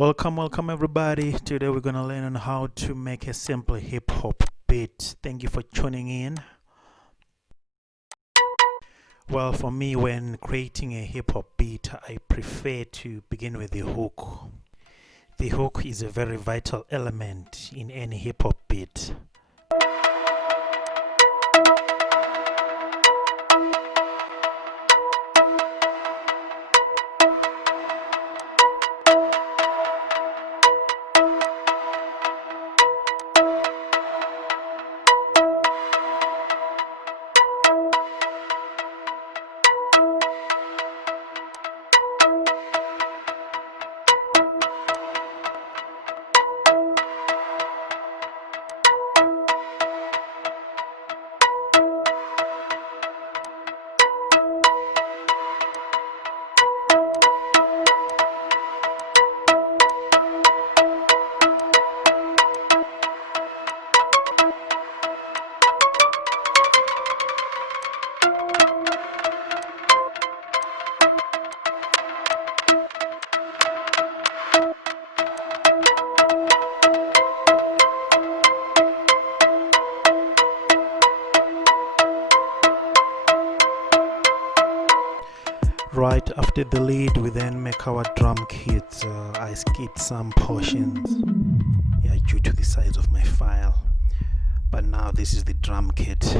Welcome everybody. Today we're gonna learn on how to make a simple hip hop beat. Thank you for tuning in. Well, for me, when creating a hip hop beat, I prefer to begin with the hook. The hook is a very vital element in any hip hop beat. Right after the lead, we then make our drum kits. I skipped some portions, due to the size of my file. But now this is the drum kit.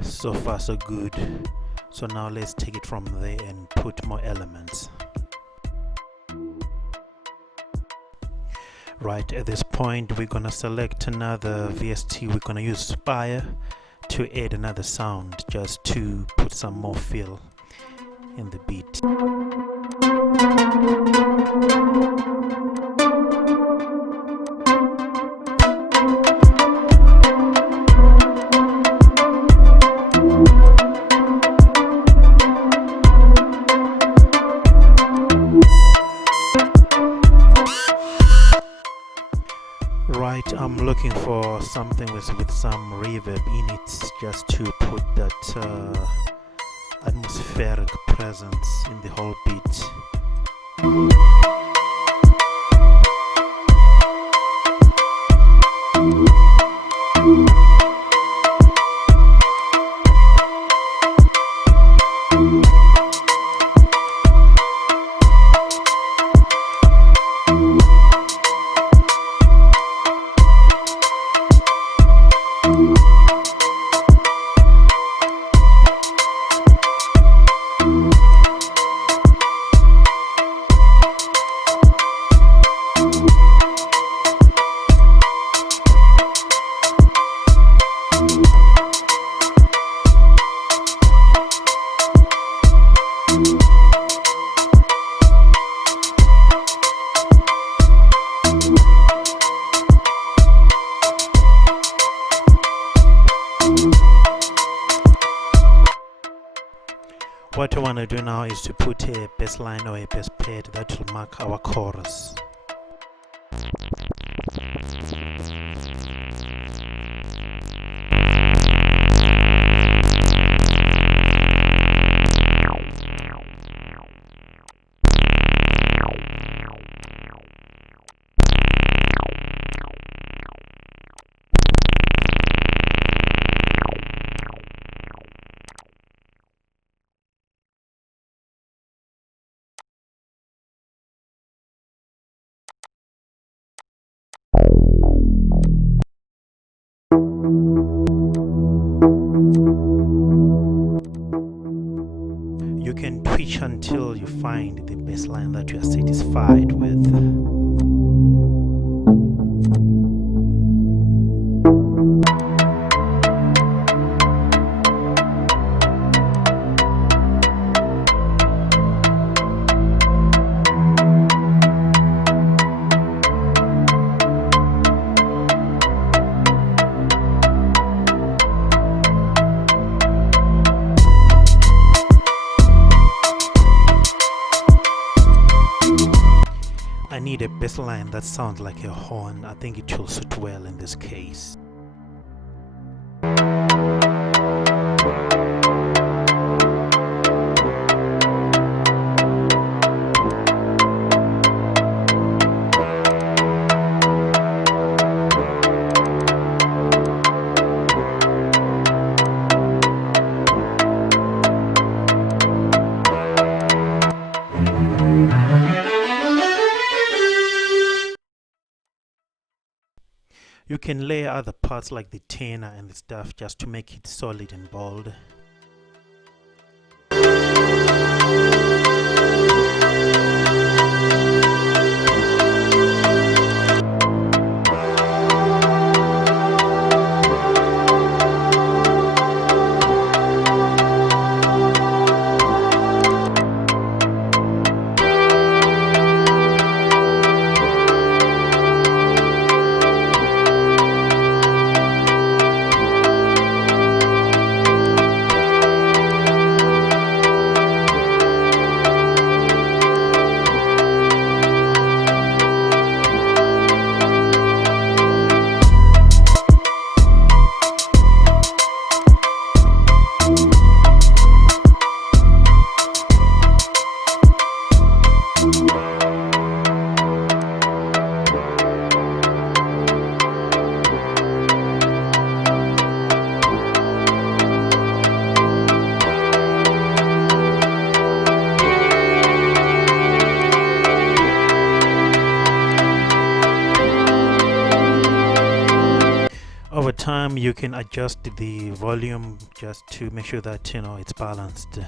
So far so good. So now let's take it from there and put more elements. Right, at this point we're gonna select another VST. We're gonna use Spire to add another sound, just to put some more feel in the beat. Right, I'm looking for something with some reverb in it, just to put that atmospheric presence in the whole beat. What we want to do now is to put a bass line or a bass pad that will mark our chorus. You can twitch until you find the bass line that you are satisfied with. I need a bass line that sounds like a horn. I think it will suit well in this case. You can layer other parts like the tenor and the stuff just to make it solid and bold. Over time you can adjust the volume just to make sure that it's balanced.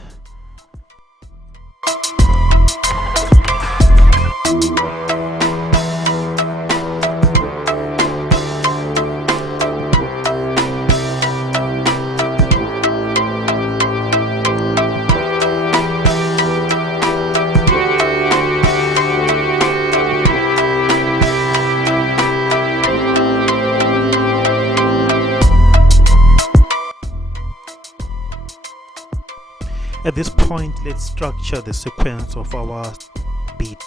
At this point, let's structure the sequence of our beat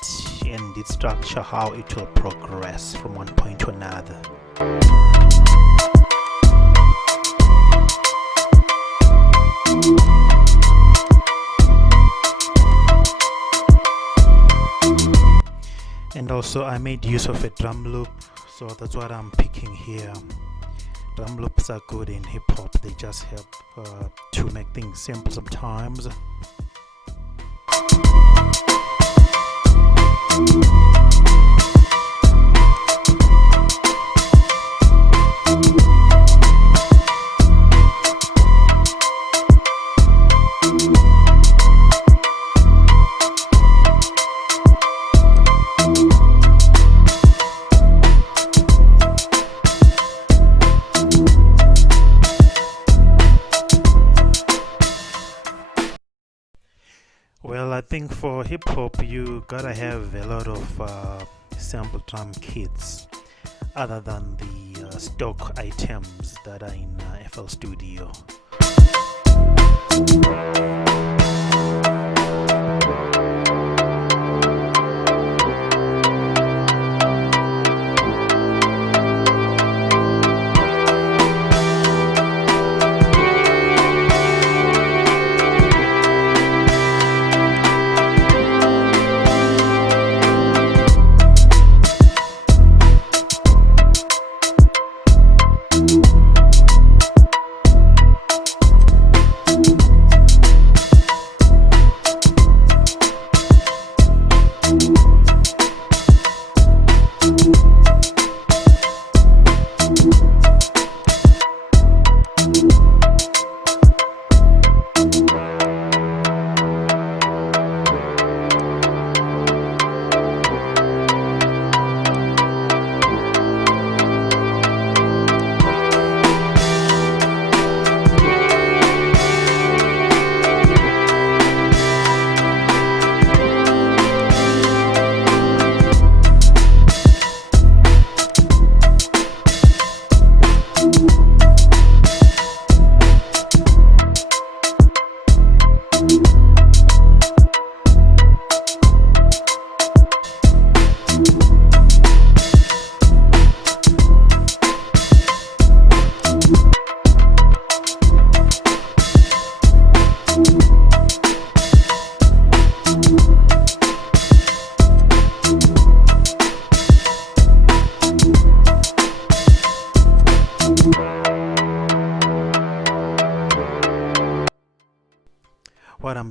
and its structure, how it will progress from one point to another. And also I made use of a drum loop, so that's what I'm picking here. Drum loops are good in hip hop, they just help to make things simple sometimes. Well, I think for hip hop you gotta have a lot of sample drum kits other than the stock items that are in FL Studio.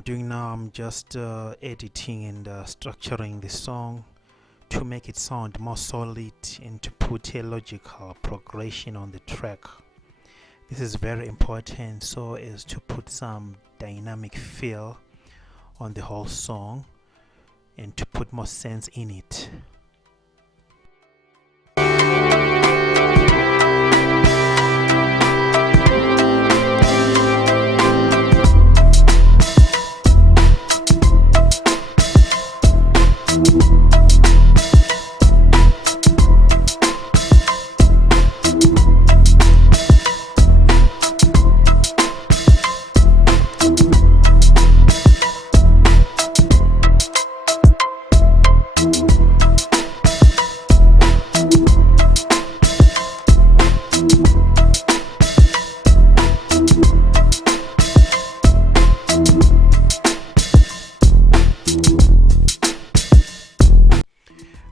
doing now, I'm just editing and structuring the song to make it sound more solid and to put a logical progression on the track. This is very important so as to put some dynamic feel on the whole song and to put more sense in it.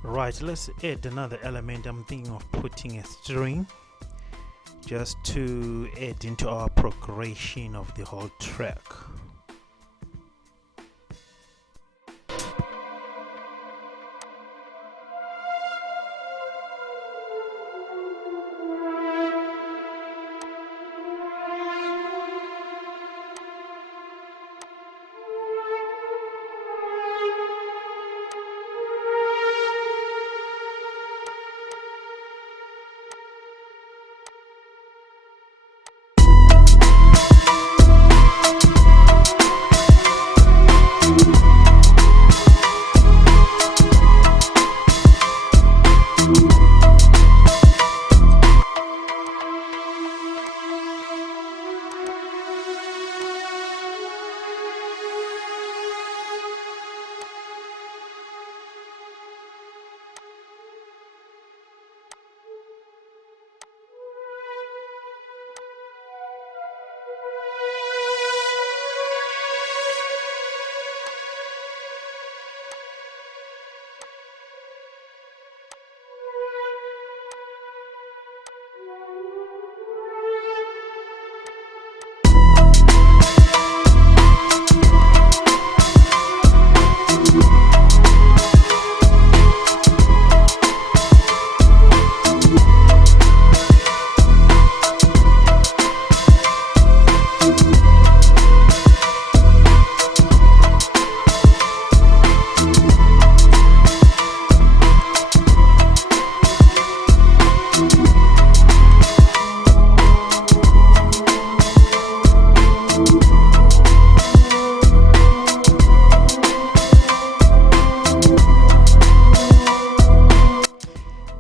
Right, let's add another element. I'm thinking of putting a string just to add into our progression of the whole track.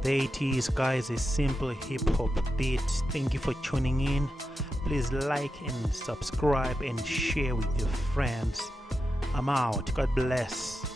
There it is, guys, a simple hip-hop beat. Thank you for tuning in. Please like and subscribe and share with your friends. I'm out. God bless.